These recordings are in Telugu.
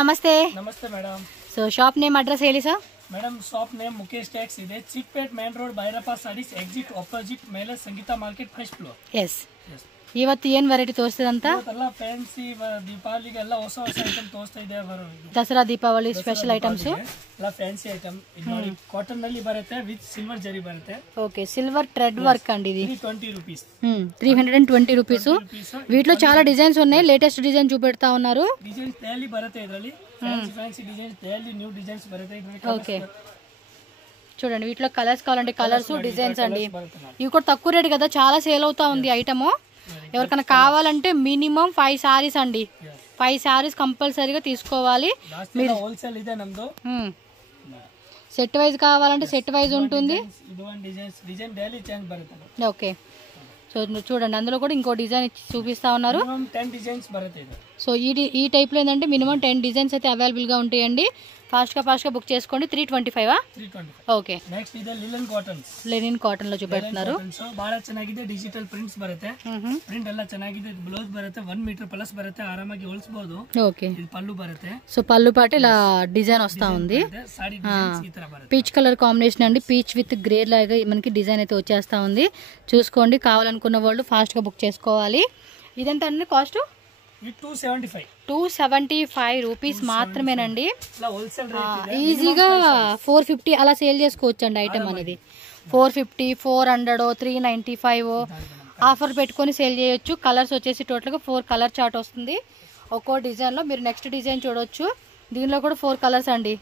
ನಮಸ್ತೆ ನಮಸ್ತೆ madam. So shop name address ಹೇಳಿ sir. Madam shop name Mukesh tax ಇದೆ, Chickpet main road Bhairappa saris exit opposite ಮೇಲೆ Sangeetha market first floor. Yes ಇವತ್ತು ಏನು ವೆರೈಟಿ ತೋರಿಸ್ತೀರಂತ? ಇವತ್ತೆಲ್ಲ ಫ್ಯಾನ್ಸಿ ದೀಪಾವಳಿಗೆಲ್ಲ ಹೊಸ ಹೊಸ ಐಟಮ್ ತೋರಿಸ್ತಾ ಇದೆ. ದಸರಾ ದೀಪಾವಳಿ ಸ್ಪೆಷಲ್ ಐಟಮ್ಸ್ ಎಲ್ಲ ಫ್ಯಾನ್ಸಿ ಐಟಮ್ ನೋಡಿ, ಕಾಟನ್ ನಲ್ಲಿ ಬರುತ್ತೆ ವಿತ್ ಸಿಲ್ವರ್ ಜರಿ ಬರುತ್ತೆ. ఓకే సిల్వర్ థ్రెడ్ వర్క్ అండి ఇది 320 రూపీస్. 320 రూపీస్. వీటిలో చాలా డిజైన్స్ ఉన్నాయి, లేటెస్ట్ డిజైన్ చూపెడతా ఉన్నారు. డిజైన్స్ డైలీ బರುತ್ತೆ ಇದರಲ್ಲಿ, fancy designs daily new designs బರುತ್ತೆ. ఓకే చూడండి, వీటిలో కలర్స్ కావాలంటే కలర్స్ డిజైన్స్ అండి. ఇవి కూడా తక్కువ రేట్ కదా, చాలా సేల్ అవుతా ఉంది ఐటమ్. ఎవరికైనా కావాలంటే మినిమం 5 సారీస్ అండి, 5 సారీస్ కంపల్సరీగా తీసుకోవాలి. మీరు హోల్సేల్ ಇದೆ ನಮ್ದು. సెట్ వైజ్ కావాలంటే సెట్ వైజ్ ఉంటుంది. డిజైన్ డైలీ చేంజ్ బರುತ್ತೆ. ఓకే సో చూడండి, అందులో కూడా ఇంకో డిజైన్ చూపిస్తా ఉన్నారు. 10 డిజైన్స్ బರುತ್ತೆ. సో ఈ టైప్ లో ఏంటంటే మినిమం 10 డిజైన్స్ అయితే అవైలబుల్ గా ఉంటాయండి. ఫాస్ట్ గా బుక్ చేసుకోండి. 325 ఓకే. నెక్స్ట్ ಇದೆ ಲಿನನ್ ಕಾಟನ್ಸ್. లినన్ కాటన్ లో చూపెడుతున్నారు. ಬಹಳ ಚೆನ್ನಾಗಿದೆ, ಡಿಜಿಟಲ್ ಪ್ರಿಂಟ್ಸ್ ಬರುತ್ತೆ. ಪ್ರಿಂಟ್ ಎಲ್ಲ ಚೆನ್ನಾಗಿದೆ. ಬ್ಲೌಸ್ ಬರುತ್ತೆ 1 ಮೀಟರ್ ಪ್ಲಸ್ ಬರುತ್ತೆ, ಆರಾಮಾಗಿ ಹೊಲಿಸಬಹುದು. ఓకే ఇది పళ్ళు బರುತ್ತೆ. సో పళ్ళు పాటు ఇలా డిజైన్ వస్తా ఉంది. సారీ డిజైన్స్ ఈ ತರ బರುತ್ತೆ. పీచ్ కలర్ కాంబినేషన్ అండి, పీచ్ విత్ గ్రే లాగా మనకి డిజైన్ అయితే వచ్చేస్తా ఉంది. చూసుకోండి, కావాలనుకున్న వాళ్ళు ఫాస్ట్ గా బుక్ చేసుకోవాలి. ఇదంతా అండి కాస్ట్ 275 రూపీస్ మాత్రమేనండి. ఈజీగా 450 అలా సేల్ చేసుకోవచ్చు అండి ఐటమ్ అనేది. 450, 400, 395 ఆఫర్ పెట్టుకొని సేల్ చేయొచ్చు. కలర్స్ వచ్చేసి టోటల్గా 4 కలర్ చార్ట్ వస్తుంది ఒక్కో డిజైన్లో. మీరు నెక్స్ట్ డిజైన్ చూడొచ్చు, దీనిలో కూడా 4 కలర్స్ అండి.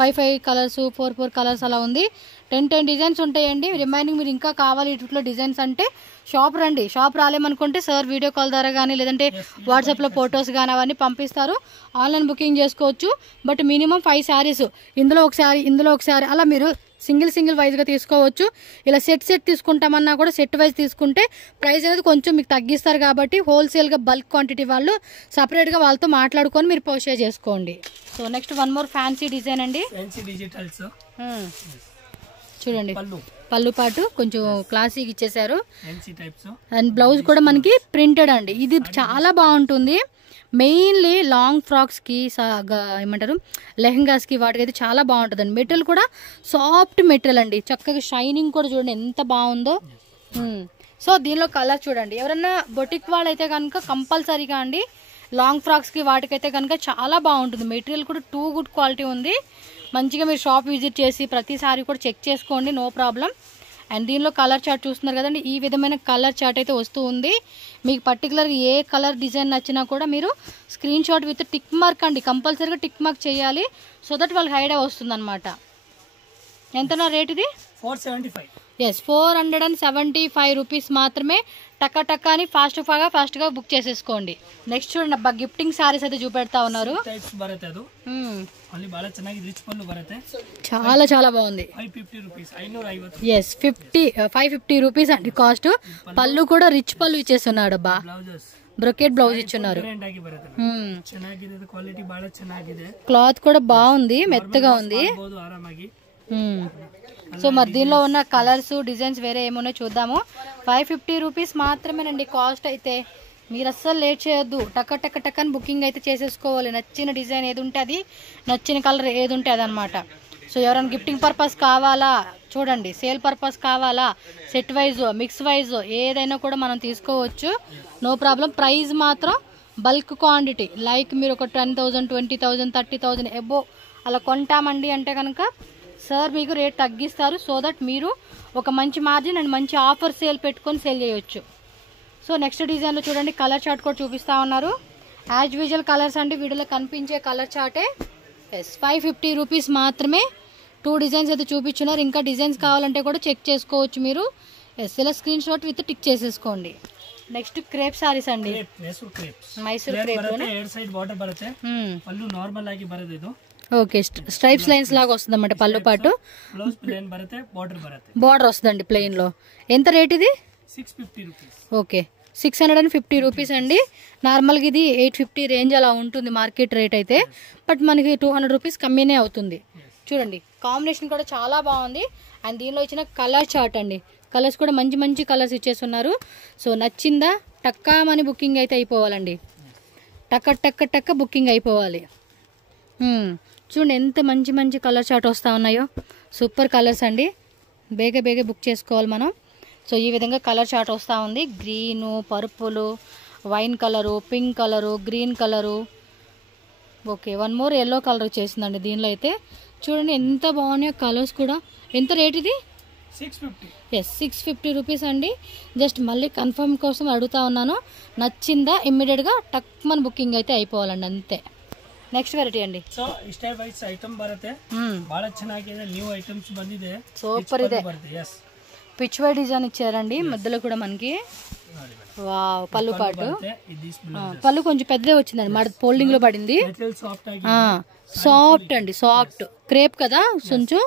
5 కలర్స్, 4 కలర్స్ అలా ఉంది. 10 డిజైన్స్ ఉంటాయండి. రిమైనింగ్ మీరు ఇంకా కావాలి ఇట్లో డిజైన్స్ అంటే షాప్ రండి. షాప్ రాలేమనుకుంటే సార్ వీడియో కాల్ ద్వారా కానీ లేదంటే వాట్సాప్లో ఫొటోస్ కానీ అవన్నీ పంపిస్తారు. ఆన్లైన్ బుకింగ్ చేసుకోవచ్చు. బట్ మినిమం 5 శారీస్, ఇందులో ఒక శారీ అలా మీరు సింగిల్ వైజ్గా తీసుకోవచ్చు. ఇలా సెట్ తీసుకుంటామన్నా కూడా సెట్ వైజ్ తీసుకుంటే ప్రైస్ అనేది కొంచెం మీకు తగ్గిస్తారు. కాబట్టి హోల్సేల్గా బల్క్ క్వాంటిటీ వాళ్ళు సపరేట్గా వాళ్ళతో మాట్లాడుకొని మీరు పర్చేజ్ చేసుకోండి. So next one more fancy design అండి. చూడండి, పళ్ళు పాటు కొంచెం క్లాసీగా ఇచ్చేసారు. అండ్ బ్లౌజ్ కూడా మనకి ప్రింటెడ్ అండి. ఇది చాలా బాగుంటుంది. మెయిన్లీ లాంగ్ ఫ్రాక్స్కి ఏమంటారు లెహంగాస్కి వాటికైతే చాలా బాగుంటుందండి. మెటీరియల్ కూడా సాఫ్ట్ మెటీరియల్ అండి, చక్కగా షైనింగ్ కూడా చూడండి ఎంత బాగుందో. సో దీనిలో కలర్ చూడండి, ఎవరన్నా బొటిక్ వాళ్ళైతే కనుక కంపల్సరీగా అండి లాంగ్ ఫ్రాక్స్కి వాటికైతే కనుక చాలా బాగుంటుంది. మెటీరియల్ కూడా టూ గుడ్ క్వాలిటీ ఉంది. మంచిగా మీరు షాప్ విజిట్ చేసి ప్రతిసారి కూడా చెక్ చేసుకోండి, నో ప్రాబ్లం. అండ్ దీనిలో కలర్ చార్ట్ చూస్తున్నారు కదండి, ఈ విధమైన కలర్ చార్ట్ అయితే వస్తూ ఉంది. మీకు పర్టికులర్గా ఏ కలర్ డిజైన్ నచ్చినా కూడా మీరు screen shot with tick mark అండి, కంపల్సరీగా టిక్ మార్క్ చేయాలి. సో దట్ వాళ్ళకి ఐడియా వస్తుంది అనమాట. ఎంతనా రేట్ ఇది? 475. ఎస్, 475 రూపీస్ మాత్రమే. టక్క అని ఫాస్ట్గా బుక్ చేసేసుకోండి. నెక్స్ట్ చూడండి, అబ్బా గిఫ్టింగ్ సారీస్ అయితే చూపెడతా ఉన్నారు. చాలా బాగుంది. ఎస్, 550 రూపీస్ అండి కాస్ట్. పళ్ళు కూడా రిచ్ పళ్ళు ఇచ్చేస్తున్నాడు. అబ్బా బ్రొకెట్ బ్లౌజ్ ఇచ్చున్నారు. క్లాత్ కూడా బాగుంది, మెత్తగా ఉంది. సో మరి దీనిలో ఉన్న కలర్స్ డిజైన్స్ వేరే ఏమన్నా చూద్దాము. 550 రూపీస్ మాత్రమేనండి కాస్ట్ అయితే. మీరు అస్సలు లేట్ చేయొద్దు, టక్ అని బుకింగ్ అయితే చేసేసుకోవాలి. నచ్చిన డిజైన్ ఏది ఉంటే అది, నచ్చిన కలర్ ఏది ఉంటే అదనమాట. సో ఎవరైనా గిఫ్టింగ్ పర్పస్ కావాలా చూడండి, సేల్ పర్పస్ కావాలా, సెట్ వైజ్ మిక్స్ వైజ్ ఏదైనా కూడా మనం తీసుకోవచ్చు, నో ప్రాబ్లం. ప్రైస్ మాత్రం బల్క్ క్వాంటిటీ, లైక్ మీరు ఒక 10,000, 20,000, 30,000 ఎబో అలా కొంటామండి అంటే కనుక సార్ మీకు రేట్ తగ్గిస్తారు. సో దట్ మీరు ఒక మంచి మార్జిన్ అండ్ మంచి ఆఫర్ సేల్ పెట్టుకొని సేల్ చేయొచ్చు. సో నెక్స్ట్ డిజైన్లో చూడండి, కలర్ చార్ట్ కూడా చూపిస్తా ఉన్నారు. యాజ్ యూజువల్ కలర్స్ అండి, వీడియోలో కనిపించే కలర్ చార్టే. ఎస్, 550 రూపీస్ మాత్రమే. 2 డిజైన్స్ అయితే చూపించున్నారు. ఇంకా డిజైన్స్ కావాలంటే కూడా చెక్ చేసుకోవచ్చు మీరు. ఎస్, ఇలా స్క్రీన్ షాట్ విత్ టిక్ చేసేసుకోండి. నెక్స్ట్ క్రేప్ సారీస్ అండి, Mysore crepe. Okay, stripes lines లాగా వస్తుంది అన్నమాట పళ్ళు పాటు. బార్డర్ వస్తుందండి ప్లెయిన్ లో. ఎంత రేట్ ఇది? 650 రూపీస్. ఓకే, 650 రూపీస్ అండి. నార్మల్గా ఇది 850 రేంజ్ అలా ఉంటుంది మార్కెట్ రేట్ అయితే. బట్ మనకి 200 రూపీస్ కమ్మీనే అవుతుంది. చూడండి, కాంబినేషన్ కూడా చాలా బాగుంది. అండ్ దీనిలో ఇచ్చిన కలర్ చార్ట్ అండి, కలర్స్ కూడా మంచి కలర్స్ ఇచ్చేస్తున్నారు. సో నచ్చిందా టక్కామని బుకింగ్ అయితే అయిపోవాలండి. టక్క టక్క టక్క బుకింగ్ అయిపోవాలి. చూడండి ఎంత మంచి మంచి కలర్ చార్ట్ వస్తూ ఉన్నాయో, సూపర్ కలర్స్ అండి. బేగ బేగ బుక్ చేసుకోవాలి మనం. సో ఈ విధంగా కలర్ చార్ట్ వస్తూ ఉంది. Green, purple, wine colour, pink colour, green colour, okay one more yellow colour వచ్చేసిందండి దీనిలో అయితే. చూడండి ఎంత బాగున్నాయో కలర్స్ కూడా. ఎంత రేట్ ఇది? 650. ఎస్ 650 రూపీస్ అండి. జస్ట్ మళ్ళీ కన్ఫర్మ్ కోసం అడుగుతా ఉన్నాను. నచ్చిందా ఇమ్మీడియట్గా టక్మన్ బుకింగ్ అయితే అయిపోవాలండి, అంతే. ನೆಕ್ಸ್ಟ್ ವೆರೈಟಿ ಅಂಡಿ. ಸೊ ಇಷ್ಟೇ ವೈಸ್ ಐಟಮ್ ಬರುತ್ತೆ, ಬಹಳ ಚೆನ್ನಾಗಿದೆ. ನ್ಯೂ ಐಟಮ್ಸ್ ಬಂದಿದೆ, ಸೂಪರ್ ಇದೆ. ಎಸ್ పిచ్ వై డిజైన్ ఇచ్చారండి మధ్యలో కూడా మనకి. వావ్, పళ్ళు పాటు. పళ్ళు కొంచెం పెద్దదే వచ్చిందండి, మన ఫోల్డింగ్ లో పడింది. సాఫ్ట్ అండి, సాఫ్ట్ క్రేప్ కదా కొంచెం.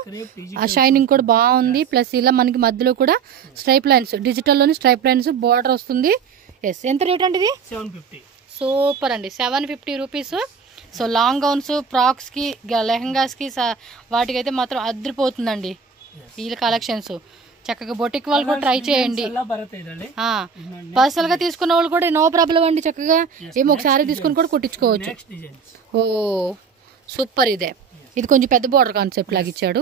ఆ షైనింగ్ కూడా బాగుంది. ప్లస్ ఇలా మనకి మధ్యలో కూడా స్ట్రైప్ లైన్స్, డిజిటల్ లోని స్ట్రైప్ లైన్స్ బోర్డర్ వస్తుంది. ఎస్ ఎంత రేట్ అండి ఇది? 750. సూపర్ అండి, 750 rupees. So long gowns, frocks కి, లెహంగాస్ కి వాటికైతే మాత్రం అదిరిపోతుందండి ఈ కలెక్షన్స్. చక్కగా బొటిక్ వాళ్ళు కూడా ట్రై చేయండి. పర్సనల్ గా తీసుకున్న వాళ్ళు కూడా నో ప్రాబ్లం అండి, చక్కగా ఏమో ఒకసారి తీసుకుని కూడా కుట్టించుకోవచ్చు. ఓ సూపర్. ఇదే ఇది కొంచెం పెద్ద బోర్డర్ కాన్సెప్ట్ లాగా ఇచ్చాడు.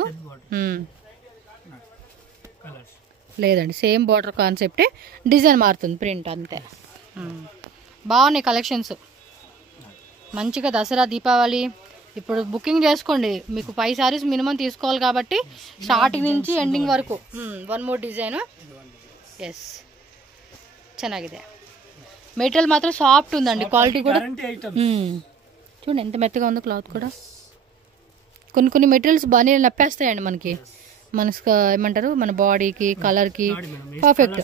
లేదండి సేమ్ బోర్డర్ కాన్సెప్టే, డిజైన్ మారుతుంది, ప్రింట్ అంతే. బాగున్నాయి కలెక్షన్స్. మంచిగా దసరా, దీపావళి ఇప్పుడు బుకింగ్ చేసుకోండి. మీకు 5 సారీస్ మినిమం తీసుకోవాలి కాబట్టి స్టార్టింగ్ నుంచి ఎండింగ్ వరకు. One more design. ఎస్ ಚೆನ್ನಾಗಿದೆ. మెటీరియల్ మాత్రం సాఫ్ట్ ఉందండి, క్వాలిటీ కూడా. చూడండి ఎంత మెత్తగా ఉందో క్లాత్ కూడా. కొన్ని మెటీరియల్స్ బాగానే నప్పేస్తాయండి మనకి, ఏమంటారు మన బాడీకి, కలర్కి పర్ఫెక్ట్.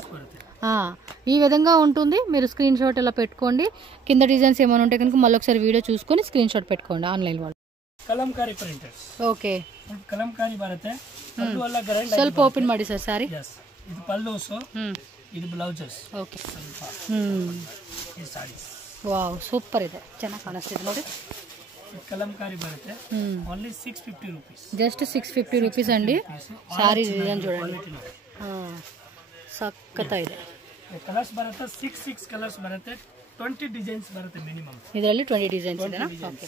ఈ విధంగా ఉంటుంది. మీరు స్క్రీన్ షాట్ ఇలా పెట్టుకోండి. కింద డిజైన్స్ ఏమైనా ఉంటే కనుక మళ్ళీ ఒకసారి వీడియో చూసుకొని స్క్రీన్ షాట్ పెట్టుకోండి ఆన్లైన్ వాళ్ళు. ಕಲಂಕಾರಿ ಪ್ರಿಂಟರ್ಸ್. ಓಕೆ, ಕಲಂಕಾರಿ ಬರುತ್ತೆ. ಪಲ್ಲು ಎಲ್ಲ ಗ್ರ್ಯಾಂಡ್ ಸ್ವಲ್ಪ ಓಪನ್ ಮಾಡಿ ಸರ್ ಸಾರಿ. ಇದು ಪಲ್ಲುಸ್, ಇದು ಬ್ಲೌಸಸ್. ಓಕೆ, ಈ ಸಾರೀಸ್ ವಾವ್ ಸೂಪರ್ ಇದೆ, ಚೆನ್ನಾಗಿ ಕಾಣಿಸ್ತಿದೆ ನೋಡಿ. ಕಲಂಕಾರಿ ಬರುತ್ತೆ, ಓನ್ಲಿ 650 ರೂಪೀಸ್. జస్ట్ 650 రూపీస్ అండి. సారీ డిజైన్ చూడండి, సక్కతా ಇದೆ. ಕಲರ್ಸ್ ಬರುತ್ತೆ 6 ಕಲರ್ಸ್ ಬರುತ್ತೆ, 20 ಡಿಸೈನ್ಸ್ ಬರುತ್ತೆ ಮಿನಿಮಮ್. ಇದರಲ್ಲಿ 20 డిజైన్స్ ಇದೆనా? Okay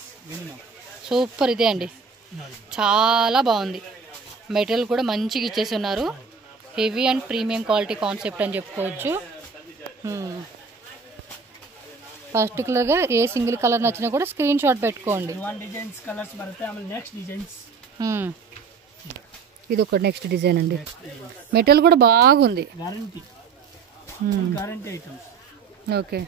super. ఇదే అండి, చాలా బాగుంది. మెటీరియల్ కూడా మంచిగా ఇచ్చేసి ఉన్నారు. Heavy and premium quality concept అని చెప్పుకోవచ్చు. పర్టికులర్గా ఏ సింగిల్ కలర్ నచ్చినా కూడా స్క్రీన్ షాట్ పెట్టుకోండి. ఇది ఒక నెక్స్ట్ డిజైన్ అండి. మెటీరియల్ కూడా బాగుంది. ఓకే,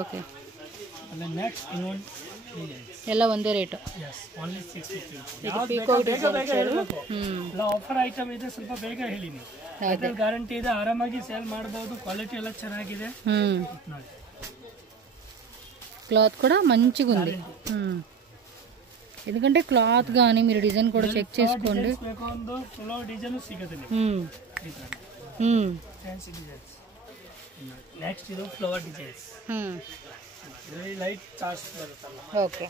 ಓಕೆ ಎಲ್ಲ ಒಂದೇ ರೇಟ್. ಆಫರ್ ಐಟಮ್ ಇದೆ, ಸ್ವಲ್ಪ ಬೇಗ ಹೇಳಿ ನೀವು. ಗ್ಯಾರಂಟಿ ಇದೆ, ಆರಾಮಾಗಿ ಸೇಲ್ ಮಾಡಬಹುದು. ಕ್ವಾಲಿಟಿ ಎಲ್ಲ ಚೆನ್ನಾಗಿದೆ. క్లాత్ కూడా మంచిగా ఉంది. ఎందుకంటే క్లాత్ కానీ మీరు డిజైన్ కూడా చెక్ చేసుకోండి. నెక్స్ట్ ఇది flower designs. Okay,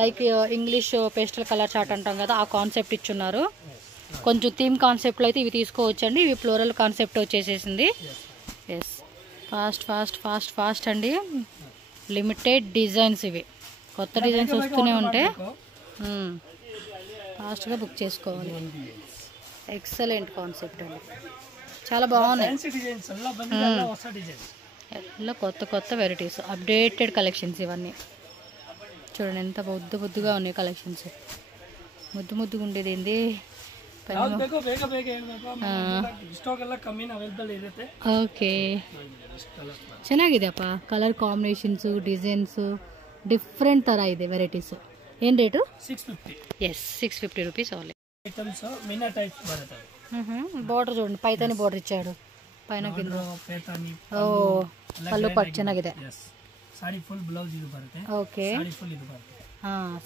like English pastel colour chart అంటాం కదా, ఆ కాన్సెప్ట్ ఇచ్చున్నారు. కొంచెం థీమ్ కాన్సెప్ట్లో అయితే ఇవి తీసుకోవచ్చండి. ఇవి ఫ్లోరల్ కాన్సెప్ట్ వచ్చేసేసింది. Yes, fast fast fast fast అండి. లిమిటెడ్ డిజైన్స్ ఇవి, కొత్త డిజైన్స్ వస్తూనే ఉంటాయి. ఫాస్ట్గా బుక్ చేసుకోవాలి. ఎక్సలెంట్ కాన్సెప్ట్ అండి, చాలా బాగున్నాయి. ఎல்லாம் కొత్త కొత్త వెరైటీస్, అప్డేటెడ్ కలెక్షన్స్ ఇవన్నీ. చూడండి ఎంత బొద్దుగా ఉన్నాయి కలెక్షన్స్. ముద్దుగా ఉండేది ఏంది. ఓకే, ಚೆನ್ನಾಗಿದೆ ಅಪ್ಪ. ಕಲರ್ ಕಾಂಬಿನೇಷನ್ಸ್, ಡಿಸೈನ್ಸ್ ಡಿಫ್ರೆಂಟ್ ತರ ಇದೆ ವೆರೈಟೀಸ್. ಏನ್ rate? 650. Yes 650 rupees only. Items Meena types బರುತ್ತೆ. బోర్డర్ చూడండి, పైతాని బోర్డర్ ఇచ్చాడు పైన కింద. ఓ పళ్ళు పట్టు ಚೆನ್ನಾಗಿದೆ. సారీ ఫుల్ బ్లౌజ్ ఇది బರುತ್ತೆ. ఓకే, సారీ ఫుల్ ఇది బರುತ್ತೆ.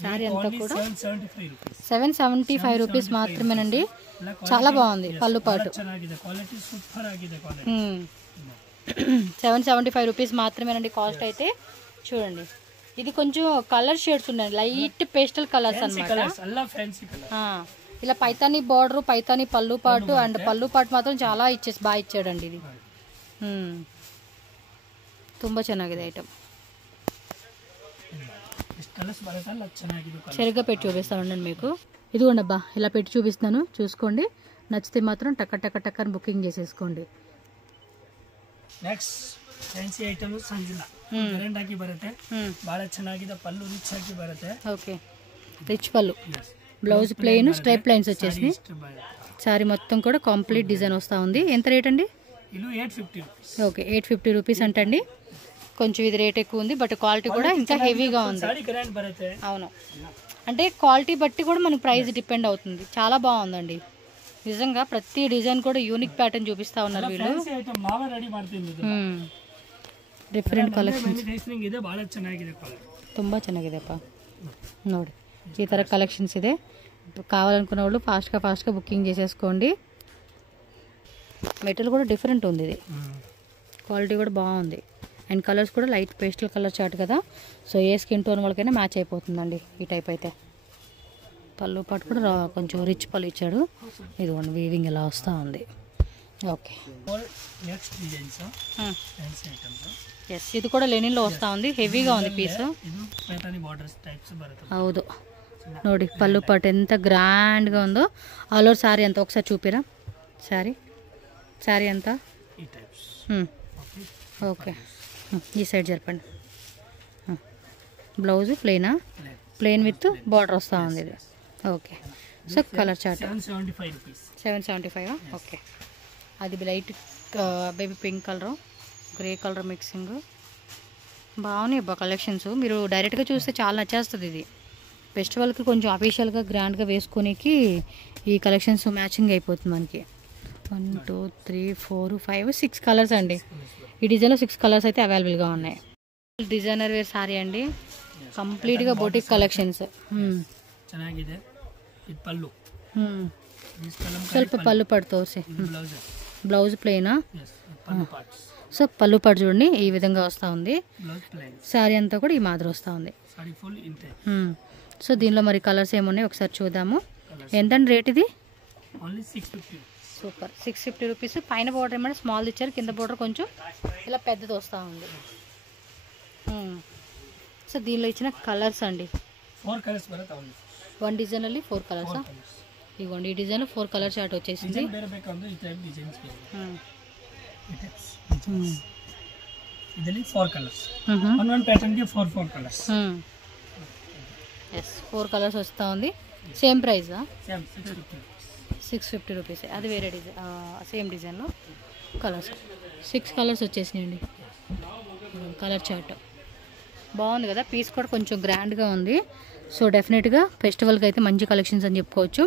సారీ అంతా కూడా 775 రూపీస్. 775 రూపీస్ మాత్రమేనండి. చాలా బాగుంది పళ్ళు పాటు. ಚೆನ್ನಾಗಿದೆ, ಕ್ವಾಲಿಟಿ ಸೂಪರ್ ಆಗಿದೆ ಕ್ವಾಲಿಟಿ. 775 రూపీస్ మాత్రమేనండి కాస్ట్ అయితే. చూడండి ఇది కొంచెం కలర్ షేడ్స్ ఉన్నాయి, లైట్ పేస్టల్ కలర్స్ అన్నమాట. కలర్స్ అల్లా ఫ్యాన్సీ కలర్. ఇలా పైతాని బార్డర్, పైతాని పళ్ళు పాటు అండ్ పళ్ళు పాటు మాత్రం చాలా బాగా ఇచ్చాడండి ఇది. ತುಂಬಾ ಚೆನ್ನಾಗಿದೆ ఐటమ్. సరిగ్గా పెట్టి చూపిస్తాను మీకు. ఇదిగోండి అబ్బా, ఇలా పెట్టి చూపిస్తున్నాను, చూసుకోండి. నచ్చితే మాత్రం టక్క టక్క టక్క అని బుకింగ్ చేసేసుకోండి. ನೆಕ್ಸ್ಟ್ ಫ್ಯಾನ್ಸಿ ಐಟಮ್ ಸಂಜಿಲಾ ಗ್ರ್ಯಾಂಡ್ ಆಗಿ ಬರುತ್ತೆ, ಬಹಳ ಚೆನ್ನಾಗಿದೆ. ಪಲ್ಲು ರಿಚ್ ಆಗಿ ಬರುತ್ತೆ. ఓకే, రిచ్ పల్లు, బ్లౌజ్ ప్లెయిన్, స్ట్రైప్ లైన్స్ వచ్చేసి. సారీ మొత్తం కూడా కంప్లీట్ డిజైన్ వస్తూ ఉంది. ఎంత రేట్ అండి? ఇది 850 రూపీస్. ఓకే, 850 రూపీస్ అంటండి. కొంచెం ఇది రేట్ ఎక్కువ ఉంది, బట్ క్వాలిటీ కూడా ఇంకా హెవీగా ఉంది. అవును, అంటే క్వాలిటీ బట్టి కూడా మనకు ప్రైస్ డిపెండ్ అవుతుంది. చాలా బాగుందండి నిజంగా. ప్రతి డిజైన్ కూడా యూనిక్ ప్యాటర్న్ చూపిస్తా ఉన్నారు వీళ్ళు. ಡಿಫ್ರೆಂಟ್ ಕಲೆಕ್ಷನ್ಸ್ ತುಂಬ ಚೆನ್ನಾಗಿದೆಪ್ಪ ನೋಡಿ. ఈ ಥರ కలెక్షన్స్ ಇದೆ. కావాలనుకున్న వాళ్ళు ఫాస్ట్గా బుకింగ్ చేసేసుకోండి. మెటీరియల్ కూడా డిఫరెంట్ ఉంది, ఇది క్వాలిటీ కూడా బాగుంది. అండ్ కలర్స్ కూడా లైట్ పేస్టల్ కలర్ చార్ట్ కదా, సో ఏ స్కిన్ టోన్ వాళ్ళకైనా మ్యాచ్ అయిపోతుందండి ఈ టైప్ అయితే. పళ్ళు పాటు కూడా కొంచెం రిచ్ పళ్ళు ఇచ్చాడు. ఇదిగోండి వీవింగ్ ఇలా వస్తూ ఉంది. ఓకే, ఎస్, ఇది కూడా లెనిన్లో వస్తూ ఉంది. హెవీగా ఉంది పీస్. ಹೌದು ನೋಡಿ, పళ్ళు పాటు ఎంత గ్రాండ్గా ఉందో. ఆల్ ఓవర్ శారీ అంతా ఒకసారి చూపిరా. శారీ అంతా ఓకే. ఈ సైడ్ జరపండి. బ్లౌజ్ ప్లెయిన్ విత్ బార్డర్ వస్తూ ఉంది ఇది. Okay, so colour chart 775. Okay, అది light baby pink colour, grey colour mixing. బాగున్నాయి అబ్బా కలెక్షన్స్. మీరు డైరెక్ట్గా చూస్తే చాలా నచ్చేస్తుంది. ఇది ఫెస్టివల్కి కొంచెం అఫీషియల్గా గ్రాండ్గా వేసుకునేకి ఈ కలెక్షన్స్ మ్యాచింగ్ అయిపోతుంది మనకి. 1 2 3 4 5 6 కలర్స్ అండి. ఈ డిజైన్లో 6 కలర్స్ అయితే అవైలబుల్గా ఉన్నాయి. డిజైనర్ వేర్ సారీ అండి, కంప్లీట్గా బొటిక్ కలెక్షన్స్. ಚೆನ್ನಾಗಿದೆ. ಇದು ಪಲ್ಲು, ಸ್ವಲ್ಪ పళ్ళు పాటు తోసి. బ్లౌజ్ ప్లెయినా? పల్లు పార్ట్స్. సో పళ్ళు పాటు చూడండి ఈ విధంగా వస్తూ ఉంది. శారీ అంతా కూడా ఈ మాదిరి వస్తూ ఉంది. సో దీనిలో మరి కలర్స్ ఏమున్నాయి ఒకసారి చూద్దాము. ఎంతండి రేట్ ఇది? Super, 650 rupees. పైన బోర్డర్ ఏమంటే స్మాల్ ఇచ్చారు, కింద బోర్డర్ కొంచెం ఇలా పెద్దది వస్తూ ఉంది. సో దీనిలో ఇచ్చిన కలర్స్ అండి, 4 కలర్స్ బರುತ್ತೆ. వన్ డిజైన్లో 4 కలర్స్. ఇదిగోండి ఈ డిజైన్లో 4 కలర్ చార్ట్ వచ్చేసింది. ಇದರಲ್ಲಿ 4 ಕಲರ್ಸ್, ಒಂದೊಂದು ಪ್ಯಾಟರ್ನ್ ಗೆ 4 ಕಲರ್ಸ್. ఎస్, 4 కలర్స్ వస్తూ ఉంది. Same price? Same 650 rupees. అది వేరే డిజైన్, సేమ్ డిజైన్లో కలర్స్ 6 కలర్స్ వచ్చేసినాయండి. కలర్ చార్ట్ బాగుంది కదా. పీస్ కూడా కొంచెం గ్రాండ్గా ఉంది. సో డెఫినెట్గా ఫెస్టివల్కి అయితే మంచి కలెక్షన్స్ అని చెప్పుకోవచ్చు.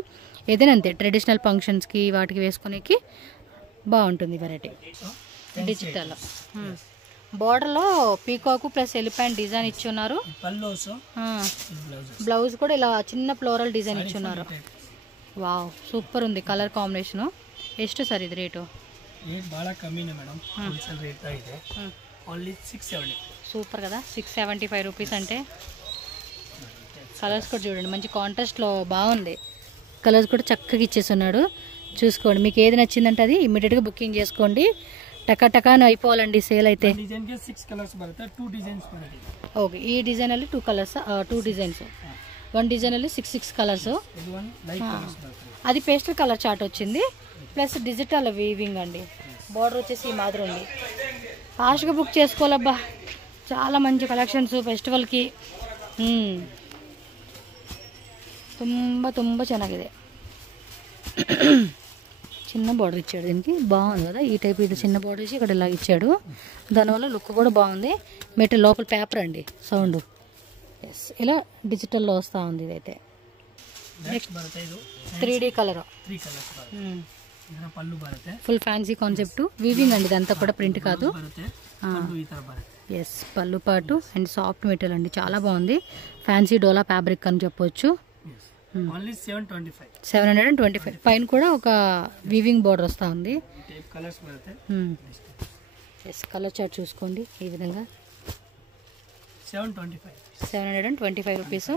ఏదైనా అంతే, ట్రెడిషనల్ ఫంక్షన్స్కి వాటికి వేసుకునేకి బాగుంటుంది వెరైటీ. డిజిటల్ బార్డర్లో పీకాకు ప్లస్ ఎలిఫెంట్ డిజైన్ ఇచ్చి ఉన్నారు. బ్లౌజ్ కూడా ఇలా చిన్న ఫ్లోరల్ డిజైన్ ఇచ్చి ఉన్నారు. వావ్, సూపర్ ఉంది కలర్ కాంబినేషను. ಎಷ್ಟು ಸರ್ ಇದು ರೇಟು? ಭಾಳ ಕಮ್ಮಿನೇ ಮೇಡಮ್, ಹೋಲ್ಸೇಲ್ ರೇಟ್ ಇದೆ. ఓన్లీ 670. సూపర్ కదా, 675 రూపీస్ అంటే. కలర్స్ కూడా చూడండి మంచి కాంట్రాస్ట్లో బాగుంది. కలర్స్ కూడా చక్కగా ఇచ్చేస్తున్నాడు. చూసుకోండి, మీకు ఏది నచ్చిందంటే అది ఇమ్మీడియట్గా బుకింగ్ చేసుకోండి. టకాటకాని అయిపోవాలండి సేల్ అయితే. ఓకే, ఈ డిజైన్ ಅಲ್ಲಿ 2 కలర్స్, 2 డిజైన్స్. 1 డిజైన్ ಅಲ್ಲಿ 6 కలర్స్. అది పేస్టల్ కలర్ చార్ట్ వచ్చింది, ప్లస్ డిజిటల్ వీవింగ్ అండి. బార్డర్ వచ్చేసి ఈ మాదిరి ఉంది. ఫాస్ట్గా బుక్ చేసుకోవాలబ్బా, చాలా మంచి కలెక్షన్స్ ఫెస్టివల్కి. ತುಂಬ ಚೆನ್ನಾಗಿದೆ. చిన్న బార్డర్ ఇచ్చాడు దీనికి, బాగుంది కదా. ఈ టైప్ ఇది చిన్న బార్డర్ ఇచ్చి ఇక్కడ ఇలా ఇచ్చాడు, దానివల్ల లుక్ కూడా బాగుంది. మెటీరియల్ లోపల పేపర్ అండి, సౌండ్. ఎస్, ఇలా డిజిటల్లో వస్తూ ఉంది ఇదైతే. Next 3D colour, full fancy concept. Weaving అండి ఇదంతా కూడా, ప్రింట్ కాదు. ఎస్, పళ్ళు పాటు అండ్ సాఫ్ట్ మెటీరియల్ అండి, చాలా బాగుంది. ఫ్యాన్సీ డోలా ఫ్యాబ్రిక్ అని చెప్పొచ్చు. 725. పైన కూడా ఒక వీవింగ్ బోర్డర్ వస్తూ ఉంది. ఎస్, కలర్ చార్ట్ చూసుకోండి ఈ విధంగా. 725 రూపీస్.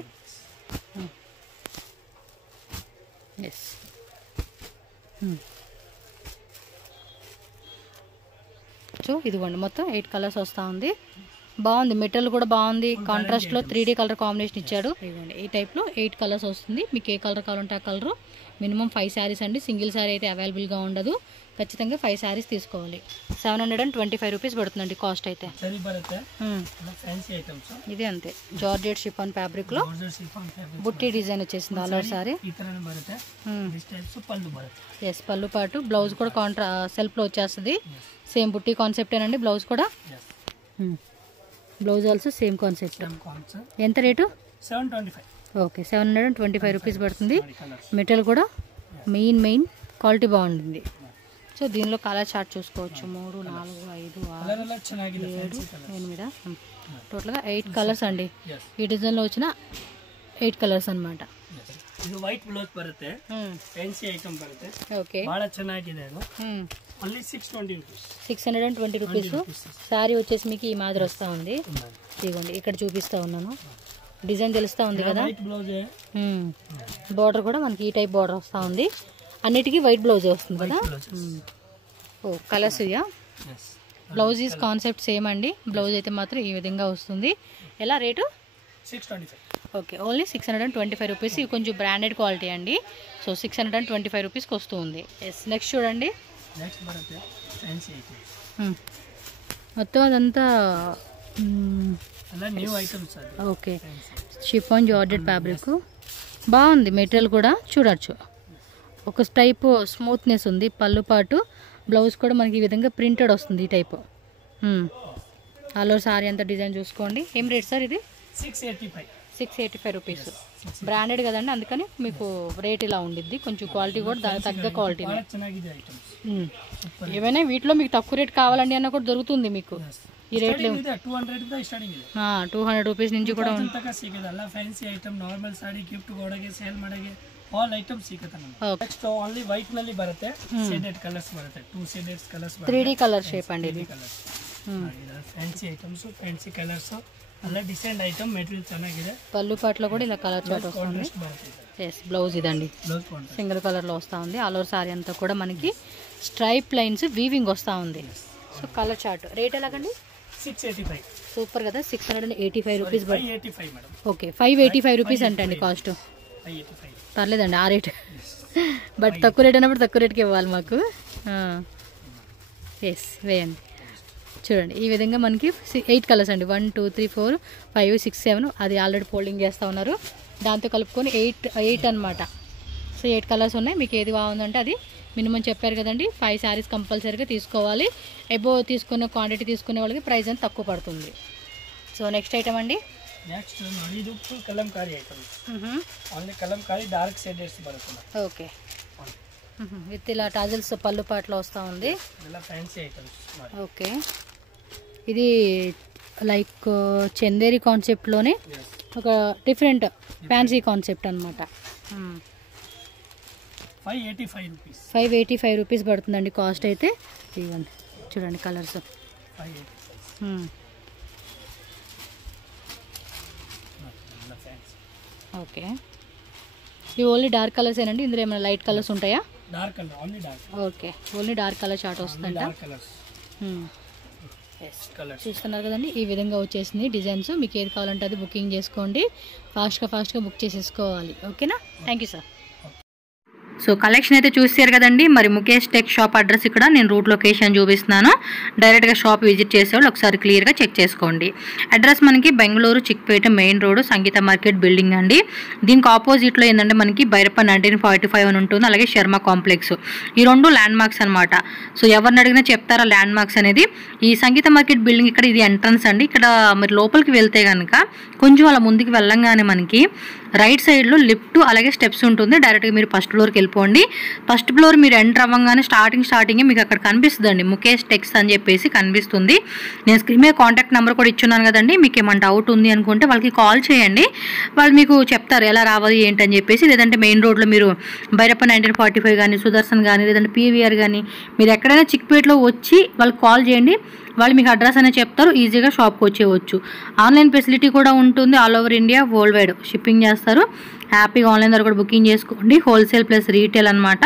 ఎస్. సో ఇదిగోండి మొత్తం 8 కలర్స్ వస్తూ ఉంది. బాగుంది, మెటీరియల్ కూడా బాగుంది. కాంట్రాస్ట్లో 3D కలర్ కాంబినేషన్ ఇచ్చాడు. ఇదిగోండి ఈ టైప్లో 8 కలర్స్ వస్తుంది. మీకు ఏ కలర్ కావాలంటే ఆ కలరు. మినిమం 5 శారీస్ అండి. సింగిల్ శారీ అయితే అవైలబుల్గా ఉండదు. ఖచ్చితంగా 5 శారీస్ తీసుకోవాలి. 725 రూపీస్ పడుతుందండి కాస్ట్ అయితే. ఇది అంతే జార్జెట్ షిఫాన్ ఫ్యాబ్రిక్ లో బుట్టి డిజైన్ వచ్చేసింది ఆల్ ఓవర్ సారీ. ఎస్, పళ్ళు పాటు బ్లౌజ్ కూడా సెల్ఫ్ లో వచ్చేస్తుంది. సేమ్ బుట్టి కాన్సెప్టేనండి బ్లౌజ్ కూడా. Blouse also same concept. ఎంత రేటు? 725. ఓకే, 725 రూపీస్ పడుతుంది. మెటీరియల్ కూడా మెయిన్ క్వాలిటీ బాగుంటుంది. సో దీనిలో కలర్ చార్ట్ చూసుకోవచ్చు. 3, 4, 5, 6, 7, 8 టోటల్గా 8 కలర్స్ అండి. ఈ డిజైన్లో వచ్చిన 8 ಕಲರ್ಸ್ ಅನ್మాట. ಇದು ವೈಟ್ ಬ್ಲೌಸ್ ಬರುತ್ತೆ, ಫ್ಯಾನ್ಸಿ ಐಟಮ್ ಬರುತ್ತೆ. ಓಕೆ, ಬಹಳ ಚೆನ್ನಾಗಿದೆ ಇದು. Only 620 rupees. సారీ వచ్చేసి మీకు ఈ మాదిరి వస్తూ ఉంది. ఇదిగోండి ఇక్కడ చూపిస్తా ఉన్నాను. డిజైన్ తెలుస్తూ ఉంది కదా. బార్డర్ కూడా మనకి ఈ టైప్ బార్డర్ వస్తూ ఉంది. అన్నిటికీ వైట్ బ్లౌజ్ వస్తుంది కదా. ఓ కలర్స్ ఇయా. బ్లౌజ్ ఈజ్ కాన్సెప్ట్ సేమ్ అండి. బ్లౌజ్ అయితే మాత్రం ఈ విధంగా వస్తుంది. ఎలా రేటు? 625. Okay, only 625 rupees. ఇవి కొంచెం బ్రాండెడ్ క్వాలిటీ అండి. సో 625 రూపీస్కి వస్తూ ఉంది. ఎస్, నెక్స్ట్ చూడండి. మొత్తం అదంతా ఓకే షిఫాన్ జార్జెట్ ఫ్యాబ్రిక్. బాగుంది మెటీరియల్ కూడా చూడొచ్చు. ఒక టైపు స్మూత్నెస్ ఉంది. పళ్ళు పాటు బ్లౌజ్ కూడా మనకి ఈ విధంగా ప్రింటెడ్ వస్తుంది ఈ టైపు. ఆల్ ఓవర్ సారీ అంతా డిజైన్ చూసుకోండి. ఏం రేట్ సార్ ఇది? 685 రూపీస్. బ్రాండెడ్ కదండి, అందుకని మీకు రేట్ ఇలా ఉండిద్ది. కొంచెం క్వాలిటీ కూడా దానికి తగ్గ క్వాలిటీ. ఏమైనా వీటిలో మీకు తక్కువ రేట్ కావాలండి అన్న కూడా దొరుకుతుంది మీకు. ఈ రేట్లో 200 రూపీస్ నుంచి కూడా ಆಲ್ ಐಟಮ್ಸ್ ಸಿಗುತ್ತೆ ನಮಗೆ. ನೆಕ್ಸ್ಟ್ ಓನ್ಲಿ ವೈಟ್ ನಲ್ಲಿ ಬರುತ್ತೆ. ಶೇಡೆಡ್ ಕಲರ್ಸ್ ಬರುತ್ತೆ. 2 ಶೇಡೆಡ್ ಕಲರ್ಸ್ ಬರುತ್ತೆ. 3D ಕಲರ್ ಶೇಪ್ ಅಂడి ಇದು. ಫ್ಯಾನ್ಸಿ ಐಟಮ್ಸ್, ಫ್ಯಾನ್ಸಿ ಕಲರ್ಸ್, ಎಲ್ಲ ಡಿಸೈನ್ ಐಟಮ್. ಮೆಟೀರಿಯಲ್ ಚೆನ್ನಾಗಿದೆ. పళ్ళు పాటలో కూడా ఇలా కలర్ చార్ట్ వస్తుంది. ఎస్, బ్లౌజ్ ఇదండి సింగిల్ కలర్ లో వస్తూ ఉంది. ఆల్ ఓవర్ సారీ అంతా కూడా మనకి స్ట్రైప్ లైన్స్ వీవింగ్ వస్తూ ఉంది. సో కలర్ చార్ట్ రేట్ ఎలాగండి? 685. సూపర్ కదా. 685 రూపీస్. 585 మేడం. ఓకే, 585 రూపీస్ అంటండి కాస్ట్. 585 పర్లేదండి ఆ రేట్. బట్ తక్కువ రేట్ అన్నప్పుడు తక్కువ రేట్కి ఇవ్వాలి మాకు. ఎస్, వేయండి. చూడండి ఈ విధంగా మనకి 8 కలర్స్ అండి. 1 2 3 4 5 6 7. అది ఆల్రెడీ ఫోల్డింగ్ చేస్తూ ఉన్నారు. దాంతో కలుపుకొని 8 అనమాట. సో 8 కలర్స్ ఉన్నాయి. మీకు ఏది బాగుందంటే అది మినిమం చెప్పారు కదండి. 5 శారీస్ కంపల్సరీగా తీసుకోవాలి. ఎబో తీసుకున్న క్వాంటిటీ తీసుకునే వాళ్ళకి ప్రైస్ అంతా తక్కువ పడుతుంది. సో నెక్స్ట్ ఐటమ్ అండి. నెక్స్ట్ ನೋಡಿ ಇದು full Kalamkari item. Only Kalamkari dark shades బరుతుంది. ఓకే, విత్ ఇలా టాజిల్స్ పళ్ళు పాటలో వస్తూ ఉంది. ఇలా ఫ్యాన్సీ ఐటమ్స్. ఓకే, ఇది లైక్ చందేరి కాన్సెప్ట్లోనే ఒక డిఫరెంట్ ఫ్యాన్సీ కాన్సెప్ట్ అనమాట. 585 రూపీస్. 585 రూపీస్ పడుతుందండి కాస్ట్ అయితే. ఇవ్వండి చూడండి కలర్స్. 585. ఓకే, ఇవి ఓన్లీ డార్క్ కలర్స్ ఏనండి? ఇందులో ఏమైనా లైట్ కలర్స్ ఉంటాయా? Dark colour, only dark. Okay, only dark colour chart వస్తుందంట. చూస్తున్నారు కదండి ఈ విధంగా వచ్చేసింది డిజైన్స్. మీకు ఏది కావాలంటే అది బుకింగ్ చేసుకోండి. ఫాస్ట్గా బుక్ చేసేసుకోవాలి. ఓకేనా? Thank you sir. So collection అయితే చూసారు కదండి. మరి ముఖేష్ టెక్ షాప్ అడ్రస్ ఇక్కడ నేను రూట్ లొకేషన్ చూపిస్తున్నాను. డైరెక్ట్గా షాప్ విజిట్ చేసేవాళ్ళు ఒకసారి క్లియర్గా చెక్ చేసుకోండి. అడ్రస్ మనకి బెంగళూరు చిక్పేట మెయిన్ రోడ్ సంగీత మార్కెట్ బిల్డింగ్ అండి. దీనికి ఆపోజిట్లో ఏంటంటే మనకి బైరప్ప 1945 అని ఉంటుంది. అలాగే శర్మ కాంప్లెక్స్. ఈ 2 ల్యాండ్ మార్క్స్ అనమాట. సో ఎవరిని అడిగినా చెప్తారా ల్యాండ్ మార్క్స్ అనేది. ఈ సంగీత మార్కెట్ బిల్డింగ్ ఇక్కడ ఇది ఎంట్రన్స్ అండి. ఇక్కడ మీరు లోపలికి వెళ్తే కనుక కొంచెం అలా ముందుకు వెళ్ళంగానే మనకి రైట్ సైడ్లో లిఫ్ట్ అలాగే స్టెప్స్ ఉంటుంది. డైరెక్ట్గా మీరు ఫస్ట్ ఫ్లోర్కి వెళ్ళిపోండి. ఫస్ట్ ఫ్లోర్ మీరు ఎంటర్ అవ్వగానే స్టార్టింగే మీకు అక్కడ కనిపిస్తుందండి ముఖేష్ టెక్స్ అని చెప్పేసి కనిపిస్తుంది. నేను స్క్రీన్ మీద కాంటాక్ట్ నెంబర్ కూడా ఇచ్చున్నాను కదండి. మీకు ఏమైనా డౌట్ ఉంది అనుకుంటే వాళ్ళకి కాల్ చేయండి. వాళ్ళు మీకు చెప్తారు ఎలా రావాలి ఏంటని చెప్పేసి. లేదంటే మెయిన్ రోడ్లో మీరు బైరప్ప 1945 కానీ సుదర్శన్ కానీ లేదంటే పీవీఆర్ కానీ మీరు ఎక్కడైనా చిక్పేటలో వచ్చి వాళ్ళకి కాల్ చేయండి. వాళ్ళు మీకు అడ్రస్ అనేది చెప్తారు, ఈజీగా షాప్కి వచ్చేయవచ్చు. ఆన్లైన్ ఫెసిలిటీ కూడా ఉంటుంది, all over India world wide shipping చేస్తారు. హ్యాపీగా ఆన్లైన్ ద్వారా కూడా బుకింగ్ చేసుకోండి. హోల్సేల్ ప్లస్ రీటైల్ అనమాట.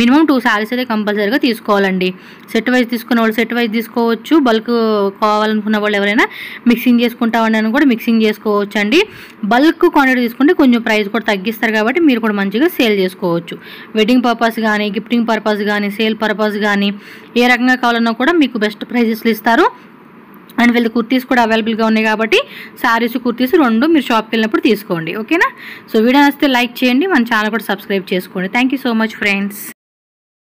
మినిమం 2 శారీస్ అయితే కంపల్సరీగా తీసుకోవాలండి. సెట్ వైజ్ తీసుకున్న వాళ్ళు సెట్ వైజ్ తీసుకోవచ్చు, బల్క్ కావాలనుకున్న వాళ్ళు ఎవరైనా మిక్సింగ్ చేసుకుంటామని అని కూడా మిక్సింగ్ చేసుకోవచ్చు అండి. బల్క్ క్వాంటిటీ తీసుకుంటే కొంచెం ప్రైస్ కూడా తగ్గిస్తారు కాబట్టి మీరు కూడా మంచిగా సేల్ చేసుకోవచ్చు. వెడ్డింగ్ పర్పస్ కానీ, గిఫ్టింగ్ పర్పస్ కానీ, సేల్ పర్పస్ కానీ ఏ రకంగా కావాలన్నా కూడా మీకు బెస్ట్ ప్రైజెస్లు ఇస్తారు. అండ్ వీళ్ళ కుర్తీస్ కూడా అవైలబుల్గా ఉన్నాయి కాబట్టి శారీస్ కుర్తీస్ 2 మీరు షాప్కి వెళ్ళినప్పుడు తీసుకోండి. ఓకేనా? సో వీడియో నచ్చితే లైక్ చేయండి, మన ఛానల్ కూడా సబ్స్క్రైబ్ చేసుకోండి. Thank you so much friends.